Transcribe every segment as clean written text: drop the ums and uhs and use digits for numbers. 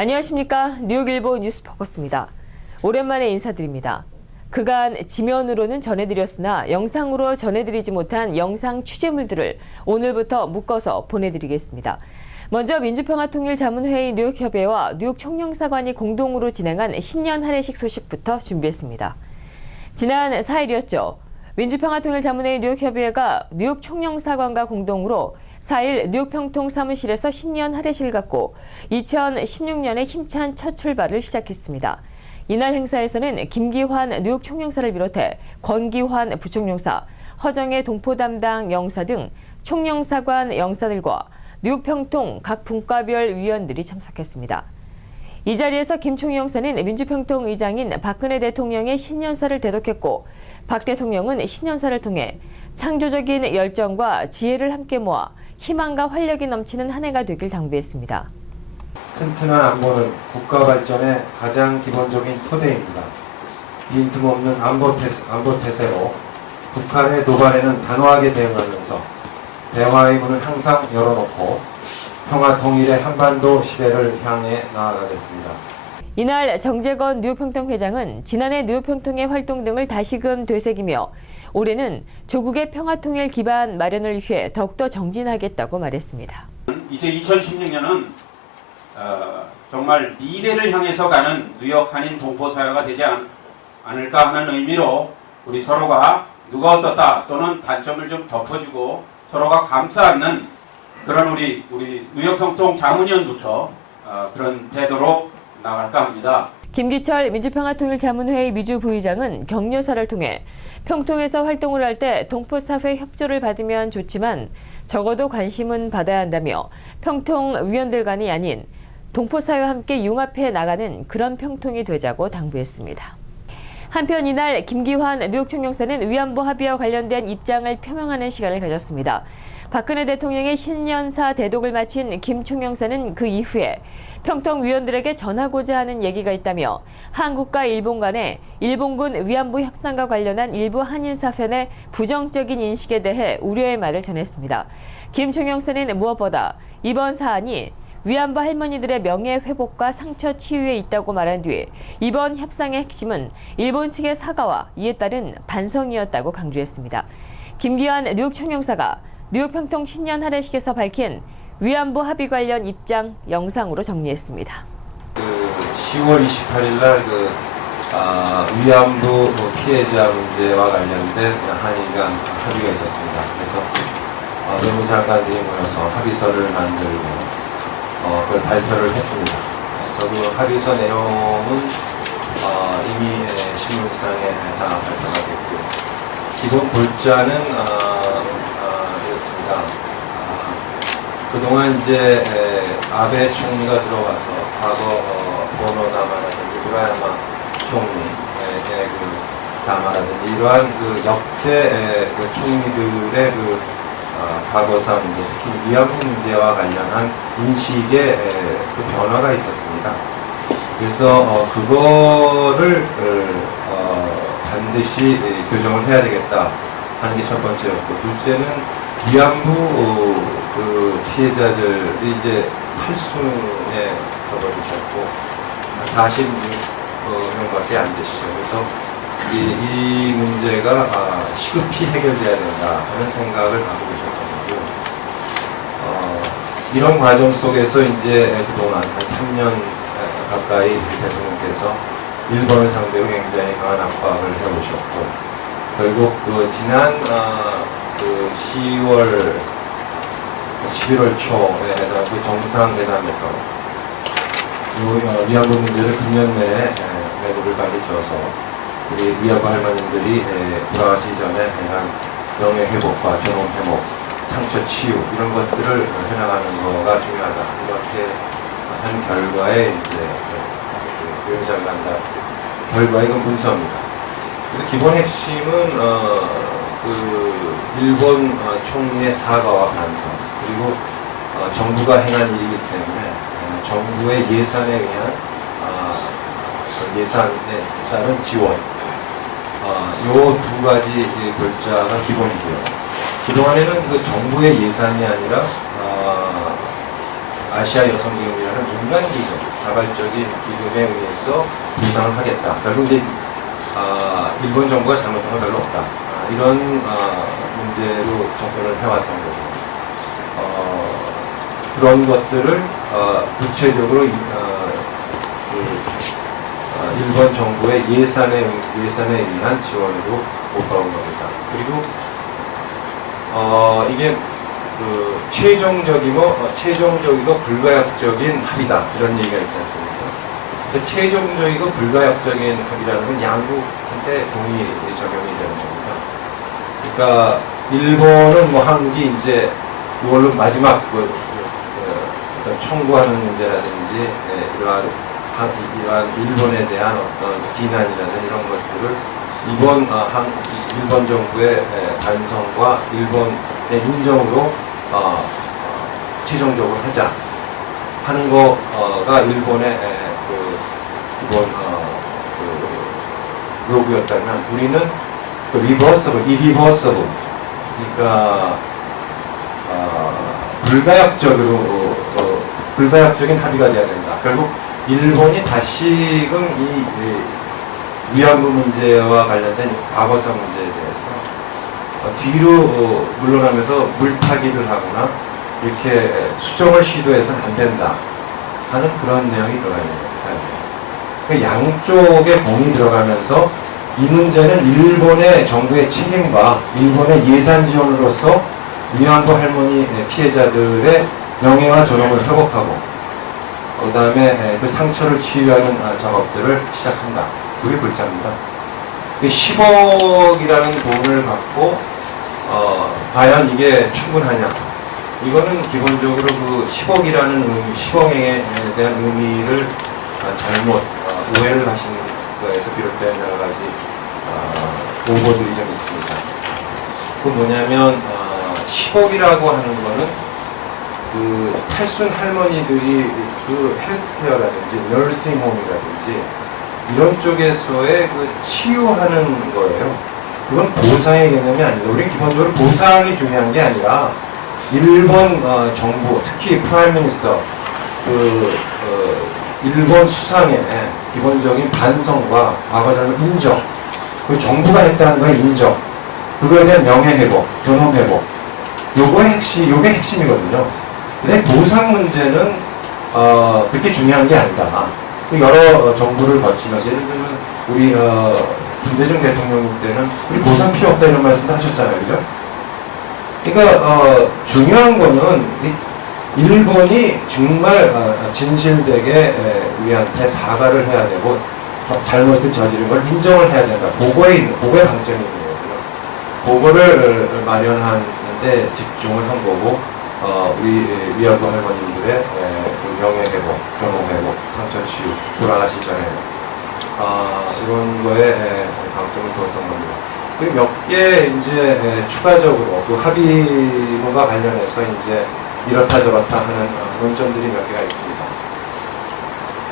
안녕하십니까. 뉴욕일보 뉴스포커스입니다. 오랜만에 인사드립니다. 그간 지면으로는 전해드렸으나 영상으로 전해드리지 못한 영상 취재물들을 오늘부터 묶어서 보내드리겠습니다. 먼저 민주평화통일자문회의 뉴욕협의회와 뉴욕 총영사관이 공동으로 진행한 신년 할애식 소식부터 준비했습니다. 지난 4일이었죠. 민주평화통일자문회의 뉴욕협의회가 뉴욕 총영사관과 공동으로 4일 뉴욕 평통 사무실에서 신년 할애식을 갖고 2016년의 힘찬 첫 출발을 시작했습니다. 이날 행사에서는 김기환 뉴욕 총영사를 비롯해 권기환 부총영사, 허정혜 동포 담당 영사 등 총영사관 영사들과 뉴욕 평통 각 분과별 위원들이 참석했습니다. 이 자리에서 김 총영사는 민주평통 의장인 박근혜 대통령의 신년사를 대독했고 박 대통령은 신년사를 통해 창조적인 열정과 지혜를 함께 모아 희망과 활력이 넘치는 한 해가 되길 당부했습니다. 튼튼한 안보는 국가 발전의 가장 기본적인 토대입니다. 빈틈없는 안보 태세로 북한의 도발에는 단호하게 대응하면서 대화의 문을 항상 열어놓고 평화 통일의 한반도 시대를 향해 나아가겠습니다. 이날 정재건 뉴욕평통 회장은 지난해 뉴욕평통의 활동 등을 다시금 되새기며 올해는 조국의 평화통일 기반 마련을 위해 더욱더 정진하겠다고 말했습니다. 이제 2016년은 정말 미래를 향해서 가는 뉴욕 한인 동포 사회가 되지 않을까 하는 의미로 우리 서로가 누가 어떻다 또는 단점을 좀 덮어주고 서로가 감싸 안는 그런 우리 뉴욕 평통 자문위원부터 그런 태도로 나갈까 합니다. 김기철 민주평화통일자문회의 미주 부의장은 격려사를 통해 평통에서 활동을 할 때 동포사회 협조를 받으면 좋지만 적어도 관심은 받아야 한다며 평통 위원들 간이 아닌 동포사회와 함께 융합해 나가는 그런 평통이 되자고 당부했습니다. 한편 이날 김기환 뉴욕 총영사는 위안부 합의와 관련된 입장을 표명하는 시간을 가졌습니다. 박근혜 대통령의 신년사 대독을 마친 김 총영사는 그 이후에 평통 위원들에게 전하고자 하는 얘기가 있다며 한국과 일본 간의 일본군 위안부 협상과 관련한 일부 한일 사변의 부정적인 인식에 대해 우려의 말을 전했습니다. 김 총영사는 무엇보다 이번 사안이 위안부 할머니들의 명예 회복과 상처 치유에 있다고 말한 뒤 이번 협상의 핵심은 일본 측의 사과와 이에 따른 반성이었다고 강조했습니다. 김기환 뉴욕 총영사가 뉴욕 평통 신년 할애식에서 밝힌 위안부 합의 관련 입장 영상으로 정리했습니다. 10월 28일 날 위안부 피해자 문제와 관련된 한일 간 합의가 있었습니다. 그래서 외무장관들이 모여서 합의서를 만들고 그걸 발표를 했습니다. 그래서 그 합의서 내용은 이미 신문상에 다 발표가 됐고요. 기본 골자는 이렇습니다. 그동안 이제 아베 총리가 들어가서 과거 보노다마라든지 무라야마 총리의 다마라든지 이러한 역대 총리들의 과거사 문제, 특히 위안부 문제와 관련한 인식의 변화가 있었습니다. 그래서 그거를 반드시 교정을 해야 되겠다 하는 게 첫 번째였고, 둘째는 위안부 피해자들이 이제 8순에 접어드셨고 46명밖에 안 되시죠. 그래서 이 문제가 시급히 해결돼야 된다 하는 생각을 갖고 계셨거든요. 이런 과정 속에서 이제 그동안 한 3년 가까이 대통령께서 일본을 상대로 굉장히 강한 압박을 해오셨고, 결국 지난 11월 초에 해당 정상회담에서 위안부 문제를 금년 내에 매듭을 빨리 져서 우리 위안부 할머니들이 돌아가시기 전에 한 명예 회복과 전원 회복, 상처 치유 이런 것들을 해나가는 거가 중요하다. 이렇게 한 결과에 이제 외무장관과 결과의 그 문서입니다. 그래서 기본 핵심은 일본 총리의 사과와 반성, 그리고 정부가 행한 일이기 때문에 정부의 예산에 의한 예산에 따른 지원, 요 두 가지 골자가 기본이고요. 그동안에는 정부의 예산이 아니라 아시아 여성기금이라는 민간기금, 자발적인 기금에 의해서 보상을 하겠다. 결국 이제 일본 정부가 잘못한 건 별로 없다. 이런 문제로 접근을 해왔던 거고, 그런 것들을 구체적으로 일본 정부의 예산에 의한 지원으로 못 봐온 겁니다. 그리고 이게 최종적이고 불가역적인 합의다, 이런 얘기가 있지 않습니까? 최종적이고 불가역적인 합의라는 건 양국한테 동의 적용이 되는 겁니다. 그러니까 일본은 뭐 한국이 이제 이걸로 마지막 어떤 청구하는 문제라든지 이러한 일본에 대한 어떤 비난이라든지 이런 것들을 일본 정부의 반성과 일본의 인정으로 최종적으로 하자 하는 거가 일본의 요구였다면, 우리는 irreversible, 그러니까 불가역적인 합의가 돼야 된다. 결국 일본이 다시금 이 위안부 문제와 관련된 과거사 문제에 대해서 뒤로 물러나면서 물타기를 하거나 이렇게 수정을 시도해서는 안 된다 하는 그런 내용이 들어가 있는 겁니다. 그러니까 양쪽의 공이 들어가면서 이 문제는 일본의 정부의 책임과 일본의 예산 지원으로서 위안부 할머니 피해자들의 명예와 존엄을 회복하고, 그 다음에 그 상처를 치유하는 작업들을 시작한다. 그게 글자입니다. 10억이라는 돈을 갖고 과연 이게 충분하냐? 이거는 기본적으로 그 10억이라는 의미, 10억에 대한 의미를 잘못 오해를 하신 거에서 비롯된 여러 가지 오보들이 좀 있습니다. 그 뭐냐면 10억이라고 하는 거는 그 탈순 할머니들이 그 헬스케어라든지 너싱홈이라든지 이런 쪽에서의 그 치유하는 거예요. 그건 보상의 개념이 아니다. 우리는 기본적으로 보상이 중요한 게 아니라 일본 정부, 특히 프라임 미니스터, 일본 수상의 기본적인 반성과 과거 잘못 인정, 그 정부가 했다는 거의 인정, 그거에 대한 명예 회복, 존엄 회복, 요게 핵심이거든요. 근데 보상 문제는 그렇게 중요한 게 아니다. 여러 정부를 거치면서, 예를 들면 우리 김대중 대통령 때는 우리 보상 필요 없다 이런 말씀도 하셨잖아요, 그죠? 그러니까 중요한 거는 일본이 정말 진실되게 우리한테 사과를 해야 되고 잘못을 저지른 걸 인정을 해야 된다. 보고의 방점이 있는 거고요. 보고를 마련하는데 집중을 한 거고, 우리 위안부 할머님들의 그 명예 회복, 존엄 회복, 상처 치유, 돌아가시 전에 이런 거에 방점을 두었던 겁니다. 그리고 몇 개 이제 추가적으로 그 합의문과 관련해서 이제 이렇다 저렇다 하는 논점들이 몇 개가 있습니다.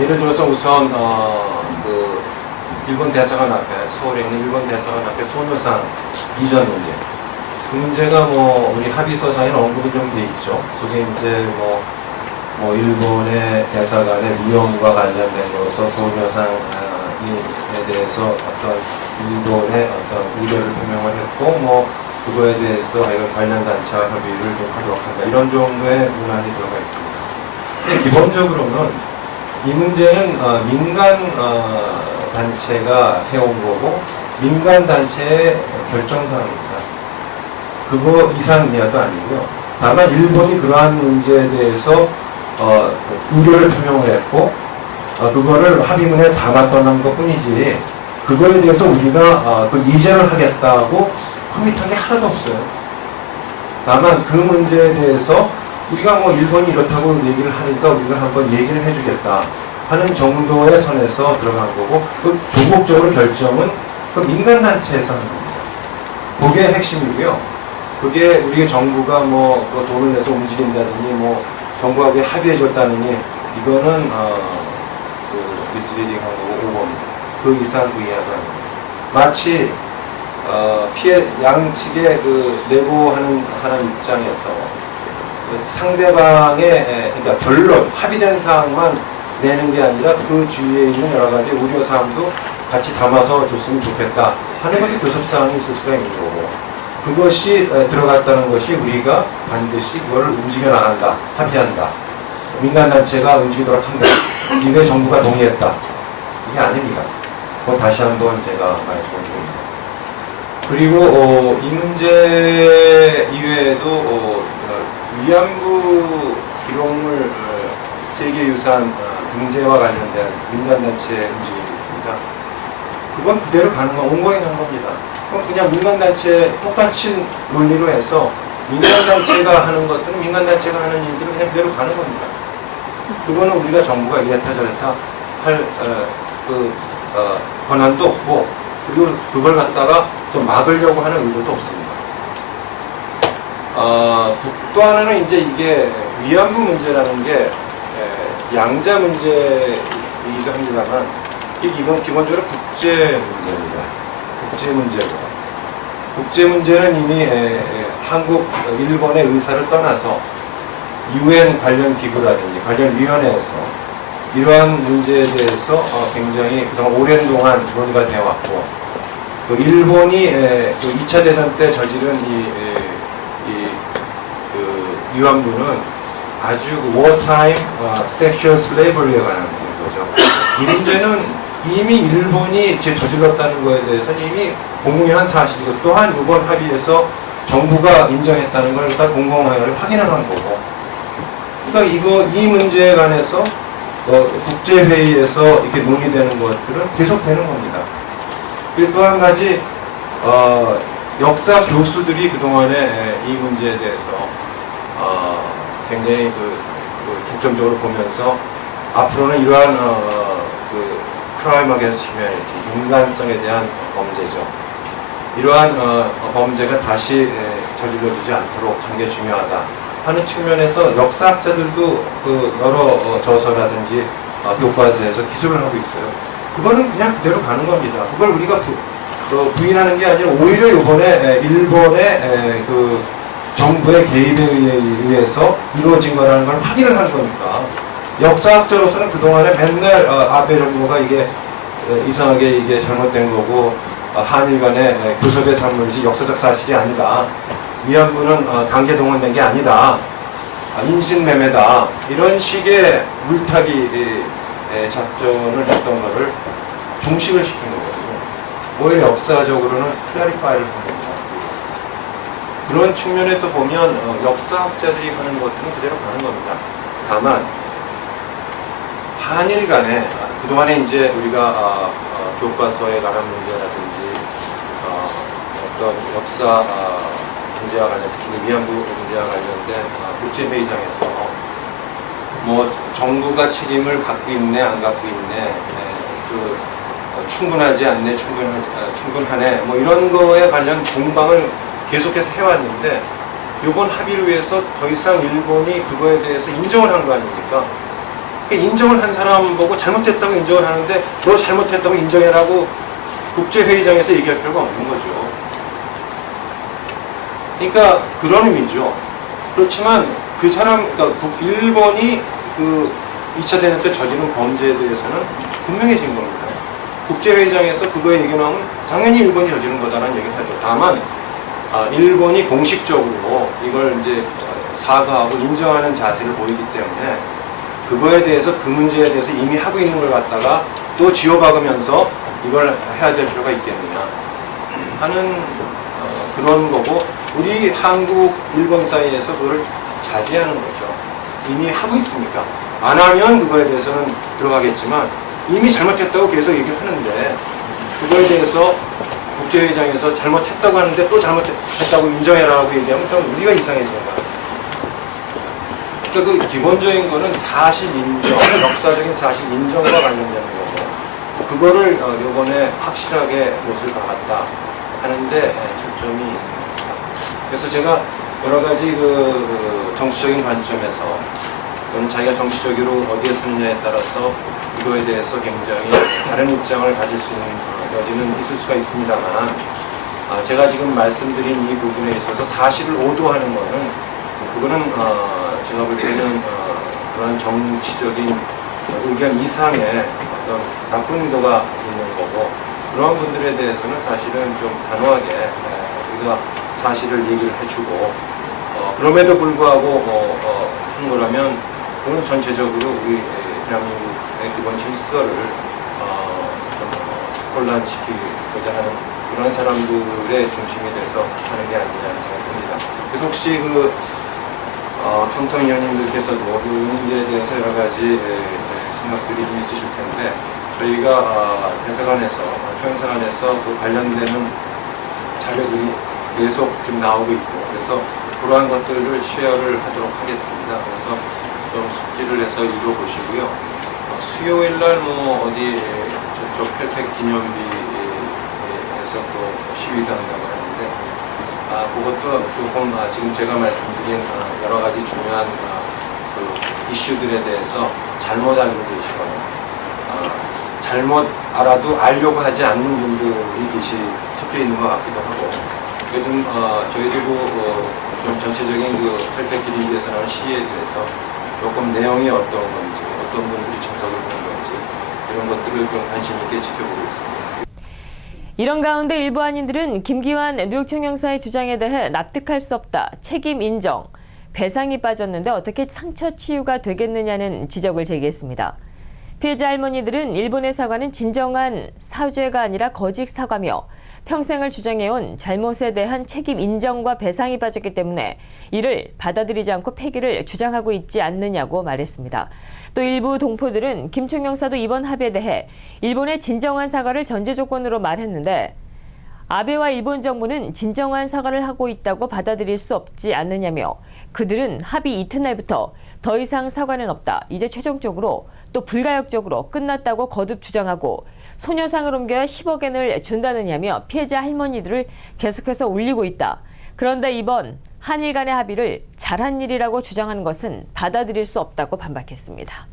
예를 들어서 우선 그 일본 대사관 앞에, 서울에 있는 일본 대사관 앞에 소녀상 이전 문제, 그 문제가 뭐 우리 합의서상에는 언급이 좀 돼 있죠. 그게 이제 뭐 일본의 대사관의 위험과 관련된 것으로 소녀상에 대해서 어떤 일본의 어떤 우려를 표명을 했고, 그거에 대해서 관련 단체와 협의를 좀 하도록 한다, 이런 정도의 문안이 들어가 있습니다. 근데 기본적으로는 이 문제는 민간 단체가 해온 거고, 민간 단체의 결정사항입니다. 그거 이상 이하도 아니고요. 다만 일본이 그러한 문제에 대해서 우려를 표명을 했고, 그거를 합의문에 담았던 것 뿐이지, 그거에 대해서 우리가 그 이전을 하겠다고 커밋한 게 하나도 없어요. 다만 그 문제에 대해서 우리가 일본이 이렇다고 얘기를 하니까 우리가 한번 얘기를 해주겠다 하는 정도의 선에서 들어간 거고, 그 조국적으로 결정은 그 민간단체에서 하는 겁니다. 그게 핵심이고요. 그게 우리 정부가 그 돈을 내서 움직인다느니, 정부가 그게 합의해줬다느니, 이거는 그 미스리딩한 거고 오버입니다. 그 이상 그 이하도 아닙니다. 마치 양측의 그 내고하는 사람 입장에서 그 상대방의, 그러니까 결론, 합의된 사항만 내는 게 아니라 그 주위에 있는 여러 가지 우려사항도 같이 담아서 줬으면 좋겠다 하는 것도 교섭사항이 있을 수가 있는 거고, 그것이 들어갔다는 것이 우리가 반드시 그걸 움직여 나간다, 합의한다, 민간단체가 움직이도록 한다, 이게 정부가 동의했다, 이게 아닙니다. 그건 다시 한번 제가 말씀을 드립니다. 그리고 이 문제 이외에도 위안부 기록물 세계유산 등재와 관련된 민간단체 움직임이 있습니다. 그건 그대로 가는 건 온고잉한 겁니다. 그건 그냥 민간단체 똑같이 논리로 해서 민간단체가 하는 것들은 민간단체가 하는 일들은 그냥 그대로 가는 겁니다. 그거는 우리가 정부가 이랬다 저랬다 할 권한도 없고, 그리고 그걸 갖다가 또 막으려고 하는 의도도 없습니다. 또 하나는 이제 이게 위안부 문제라는 게 양자 문제이기도 합니다만, 이게 기본적으로 국제 문제입니다. 국제 문제고, 국제 문제는 이미 한국, 일본의 의사를 떠나서 UN 관련 기구라든지 관련 위원회에서 이러한 문제에 대해서 굉장히 그동안 오랜 동안 논의가 되어 왔고, 그 일본이 그 2차 대전 때 저지른 그 위안부는 아주 wartime sexual slavery에 관한 거죠. 이 문제는 이미 일본이 저질렀다는 것에 대해서는 이미 공공연한 사실이고, 또한 이번 합의에서 정부가 인정했다는 걸 일단 공공연하게 확인을 한 거고, 그러니까 이 문제에 관해서 국제회의에서 이렇게 논의되는 것들은 계속되는 겁니다. 그리고 또 한 가지, 역사 교수들이 그동안에 이 문제에 대해서 굉장히 중점적으로 보면서 앞으로는 이러한 crime against humanity, 인간성에 대한 범죄죠. 이러한 범죄가 다시 저질러지지 않도록 하는 게 중요하다 하는 측면에서 역사학자들도 여러 저서라든지 교과서에서 기술을 하고 있어요. 그거는 그냥 그대로 가는 겁니다. 그걸 우리가 부인하는 게 아니라 오히려 이번에 일본의 그 정부의 개입에 의해서 이루어진 거라는 걸 확인을 한 거니까, 역사학자로서는 그동안에 맨날 아베 정부가 이게 이상하게 이게 잘못된 거고 한일 간의 교섭의 산물이지 역사적 사실이 아니다, 위안부는 강제 동원된 게 아니다, 인신매매다, 이런 식의 물타기 작전을 했던 거를 종식을 시킨 거거든요. 오히려 역사적으로는 클래리파이를 한 겁니다. 그런 측면에서 보면 역사학자들이 하는 것들은 그대로 가는 겁니다. 다만 한일 간에 그동안에 이제 우리가 교과서에 관한 문제라든지 어떤 역사 문제와 관련, 특히 위안부 문제와 관련된 국제회의장에서 뭐 정부가 책임을 갖고 있네 안 갖고 있네, 충분하지 않네 충분하네, 뭐 이런 거에 관련 공방을 계속해서 해왔는데, 이번 합의를 위해서 더 이상 일본이 그거에 대해서 인정을 한 거 아닙니까? 인정을 한 사람 보고 잘못했다고 인정을 하는데 너 잘못했다고 인정해라고 국제회의장에서 얘기할 필요가 없는 거죠. 그러니까 그런 의미죠. 그렇지만 그 사람, 그러니까 일본이 그 2차 대전 때 저지른 범죄에 대해서는 분명해진 겁니다. 국제회의장에서 그거에 얘기 나오면 당연히 일본이 저지른 거다라는 얘기를 하죠. 다만 일본이 공식적으로 이걸 이제 사과하고 인정하는 자세를 보이기 때문에 그거에 대해서, 그 문제에 대해서 이미 하고 있는 걸 갖다가 또 지워박으면서 이걸 해야 될 필요가 있겠느냐 하는 그런 거고, 우리 한국, 일본 사이에서 그걸 자제하는 거죠. 이미 하고 있으니까. 안 하면 그거에 대해서는 들어가겠지만 이미 잘못했다고 계속 얘기를 하는데, 그거에 대해서 국제회의장에서 잘못했다고 하는데 또 잘못했다고 인정해라고 얘기하면 좀 우리가 이상해지는 거야. 그러니까 그 기본적인 거는 사실 인정, 역사적인 사실 인정과 관련되는 거고, 그거를 요번에 확실하게 못을 박았다 하는데 초점이 있습니다. 그래서 제가 여러 가지 정치적인 관점에서, 또는 자기가 정치적으로 어디에 서느냐에 따라서 이거에 대해서 굉장히 다른 입장을 가질 수 있는 여지는 있을 수가 있습니다만, 제가 지금 말씀드린 이 부분에 있어서 사실을 오도하는 거는, 그거는 제가 볼 때는 그런 정치적인 의견 이상의 어떤 나쁜 의도가 있는 거고, 그런 분들에 대해서는 사실은 좀 단호하게 우리가 사실을 얘기를 해주고, 그럼에도 불구하고 한 거라면 그건 전체적으로 우리 대한민국의 기본 질서를 좀 혼란시키고자 하는 그런 사람들의 중심이 돼서 하는 게 아니냐는 생각합니다. 그래서 혹시 평통위원님들께서도 이 문제에 대해서 여러 가지 생각들이 좀 있으실 텐데, 저희가 대사관에서, 총영사관에서 그 관련되는 자료들이 계속 좀 나오고 있고, 그래서 그러한 것들을 쉐어를 하도록 하겠습니다. 그래서 좀 숙지를 해서 읽어보시고요. 수요일 날 어디 저쪽 펠팩 기념비에서 또 시위도 한다고 하는데, 그것도 조금 지금 제가 말씀드린 여러 가지 중요한 그 이슈들에 대해서 잘못 알고 계시거나 잘못 알아도 알려고 하지 않는 분들이 섞여 있는 것 같기도 하고, 요즘 저희도 좀 전체적인 그 펠팩 기념비에서 나온 시위에 대해서 조금 내용이 어떤 건지, 어떤 분들이 참석을 하는 건지, 이런 것들을 좀 관심 있게 지켜보고 있습니다. 이런 가운데 일부 한인들은 김기환 뉴욕청 형사의 주장에 대해 납득할 수 없다, 책임 인정, 배상이 빠졌는데 어떻게 상처 치유가 되겠느냐는 지적을 제기했습니다. 피해자 할머니들은 일본의 사과는 진정한 사죄가 아니라 거짓 사과며 평생을 주장해온 잘못에 대한 책임 인정과 배상이 빠졌기 때문에 이를 받아들이지 않고 폐기를 주장하고 있지 않느냐고 말했습니다. 또 일부 동포들은 김총 형사도 이번 합의에 대해 일본의 진정한 사과를 전제 조건으로 말했는데, 아베와 일본 정부는 진정한 사과를 하고 있다고 받아들일 수 없지 않느냐며, 그들은 합의 이튿날부터 더 이상 사과는 없다, 이제 최종적으로 또 불가역적으로 끝났다고 거듭 주장하고 소녀상을 옮겨야 10억 엔을 준다느냐며 피해자 할머니들을 계속해서 울리고 있다. 그런데 이번 한일 간의 합의를 잘한 일이라고 주장하는 것은 받아들일 수 없다고 반박했습니다.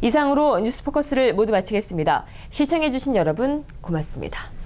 이상으로 뉴스포커스를 모두 마치겠습니다. 시청해주신 여러분 고맙습니다.